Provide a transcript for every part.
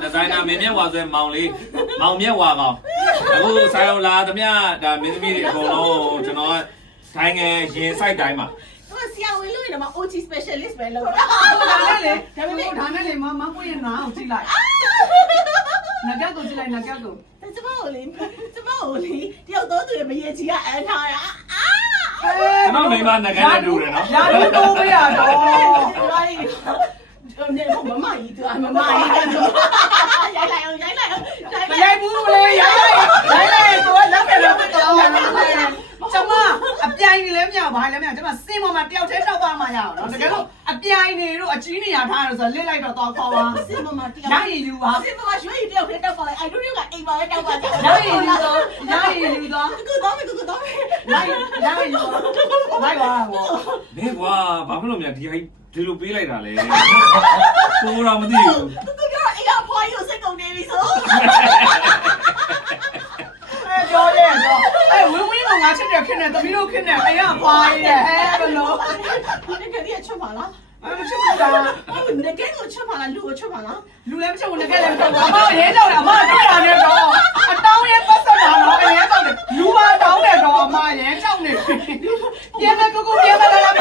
ဒီဇိုင်နာမင်းမြတ်ဝါဆိုမောင်လေးမောင်မြတ်ဝါကောင်အခုဆိုင်အောင်လာသမျှဒါမင်းသမီးတွေအကုန်လုံးကျွန်တော်ထိုင်းငယ်ရင်ဆိုင်တိုင်းမှာဆရာဝန်လို့ရမှာ OG specialist ပဲလို့ဒါနဲ့လေဒါပေမဲ့ဒါနဲ့လေမပွင့်ရနာအောင်ကြည့်လိုက်နဂတ်ကိုကြည့်လိုက်နဂတ်ကိုကျမကိုလေတယောက်တော့သူမရေကြီးကအန်ထားတာကျွန်တော်မိမနဂတ်နဲ့တူတယ်နော်ရာလူတိုးမရတော့နေမမကြီးသူမမကြီးကတော့ရိုက်လိုက်အောင်မရိုက်ဘူးလေရိုက်လိုက်သူကလက်ပြတော့တော့ကျမအပြိုင်နေလဲမရဘာလဲမရကျမစင်ပေါ်မှာတယောက်တည်းတောက်ပါမှရအောင်နော်တကယ်လို့အပြိုင်နေတို့အကြီးနေရထားတယ်ဆိုလစ်လိုက်တော့ခေါ်ပါစင်ပေါ်မှာတယောက်ရရင်ယူပါစင်ပေါ်မှာရွှေတယောက်တည်းတောက်ပါလိုက်အိုင်တို့ကအိမ်ပါပဲတောက်ပါကြရရင်ယူတော့ကူတော့လိုက်ပါဘောနေကွာဘာဖြစ်လို့များဒီလိုပေးလိုက်တာလဲကိုတော့မသိဘူးကူတော့အိမ်ကဖွားရုပ်စိတ်ကုန်နေပြီဆိုပြောရဲတော့ဝင်းကငါချစ်တယ်ခင်တယ်သမီးတို့ခင်တယ်အရင်ပွားရဲဘလို့ဒီကနေ့ချက်ပါလားမချစ်ဘူးလားငကဲကိုချက်ပါလားလူကိုချက်ပါလားလူလည်းမချစ်ဘူးငကဲလည်းမချစ်ဘူးအမရဲကြောက်တယ်အမတွေ့တာနဲ့တော့အတောင်းရဲပတ်စံတာတော့အရဲကြောက်တယ်လူမတောင်းတယ်တော့အမရဲကြောက်နေပြန်မကိုပြန်မလား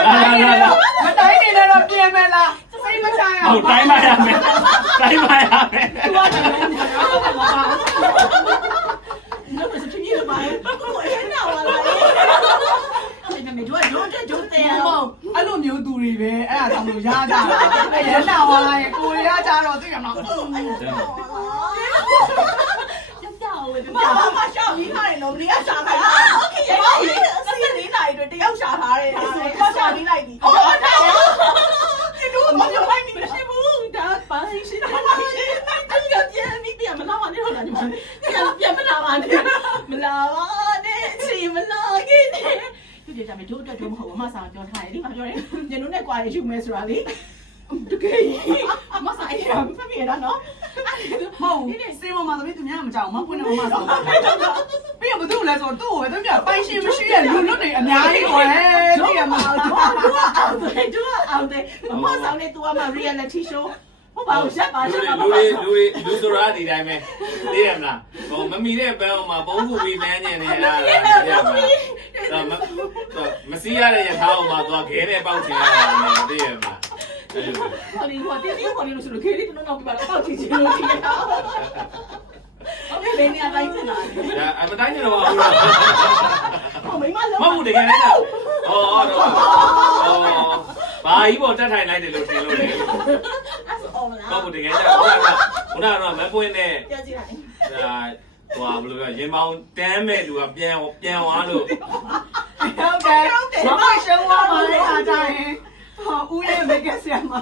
မတိုင်းနေတော့ပြန်မလားစိတ်မချရဟုတ်တိုင်းမရမယ်သူက那不是便宜了吗？我也拿完了。你没多久就这样。အဲ့လိုမျိုးသူတွေပဲအဲ့ဒါကြောင့်လို့ရကြတာရဲနာပါရဲ့ကိုရကြတော့သိရမလား妈妈笑你那里弄你要啥来？OK， 你那里对要啥来的？我笑你那里。哦，你如果没有来，你是不的，把你是哪里？你要见你别么老王，你说啥子嘛？别么老王的，么老王的，是么老给的。သူကြမယ်တို့တက်တော့မဟုတ်ဘူးမဆာပြောထားတယ်ဒီမှာပြောတယ်ညနုနဲ့ကွာရယူမယ်ဆိုတာလေတကယ်မဆာရဖတ်ပြရတော့မဟုတ်စေးမမသမီးသူများမကြောက်မပွင့်နေမမဆောင်ပြီးတော့ဘာလို့လဲဆိုတော့သူ့ကိုပဲသူကပိုင်ရှင်မရှိတဲ့လူလွတ်တွေအများကြီးကွယ်သိရမှာတို့အောင်တယ်မဆောင်နေ तू ကမှ reality show ဟုတ်ပါဘူးရှက်ပါလူဆိုတာဒီတိုင်းပဲသိရမလားဟိုမမီတဲ့ပန်းအောင်မှာပုံးခုပြီးပန်းညင်နေရတာမစီးရတဲ့ရထားအောင်မှာသွားခဲနဲ့ပေါက်ချင်ရတာသိရမလားဟိုဒီဟိုတင်းတင်းဟိုဒီလို့ဆိုလို့ခဲလေးတော့ပြပါတော့ပေါက်ချင်ချင်လို့ဒီရဟုတ်ကဲ့ဘယ်နေရာတိုင်းချင်တာလဲအမတိုင်းနေတော့ဘူးလားဟိုမိမလုံးမဟုတ်တကယ်လဲလားဘာကြီးပေါ်တက်ထိုင်လိုက်တယ်လို့ထင်လို့လေဟုတ်တကယ်ကြခုနကတော့မပွင့်နဲ့ပြောကြည့်လိုက်ဒါဟိုဘယ်လိုပြောရင်မောင်တန်းမဲ့လူကပြန်သွားလို့ဟုတ်တယ်မမရှုံးသွားပါလေအားကြရင်ဦးရဲ့မိတ်ကဆရာမ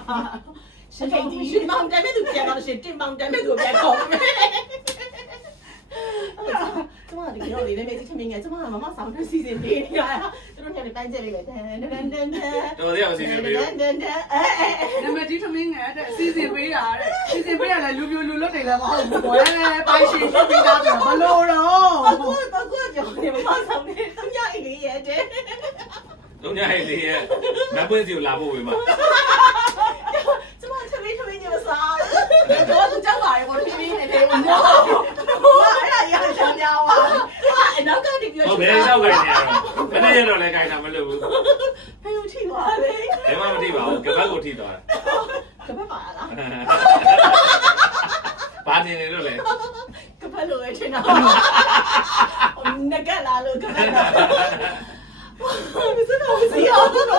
ရှင်တင်မောင်တန်းမဲ့သူပြန်တော့ရှင်တင်မောင်တန်းမဲ့သူပြန်ခေါ်ကျမဒီလိုလေးနဲ့မေးချင်မင်းငယ်ကျမကမမဆောင်းတဲ့စီစဉ်ပေးနေရတာသူတို့ညနေပိုင်းကျလေးလေတန်တော်တယ်စီစဉ်ပေးနမကြီးသမင်းငယ်တဲ့စီစဉ်ပေးတာတဲ့စီစဉ်ပေးရလဲလူပြိုလူလွတ်တွေလည်းမဟုတ်ဘူးကွယ်ပိုင်ရှင်ဖြစ်ပြီးသားတယ်ဘလို့တော့အခုကြောင့်မမဆောင်းနေသူညအိလေးရဲ့တဲ့သူညအိလေးရဲ့မပွင့်စီကိုလာဖို့ဝေးမှာကျမထမင်းညမစားတော့သူကြောက်ပါရဲ့ဘောထမင်းနေတယ်ဘာအဲ့ဒါရချင်ကြပါအဲ့တော့ကနေပြောချင်တာဘယ်ရောက်ခိုင်းနေရတော့ဘယ်နဲ့ရတော့လဲခိုင်းတာမလို့ဘူးဘယ်လိုထိပါလဲဘယ်မှမထိပါဘူးကပတ်ကိုထိသွားတာကပတ်ပါလားဘာနေနေလို့လဲကပတ်လို့ရချင်တာငကက်လာလို့ကပတ်တာမစတော့စီအောင်တော့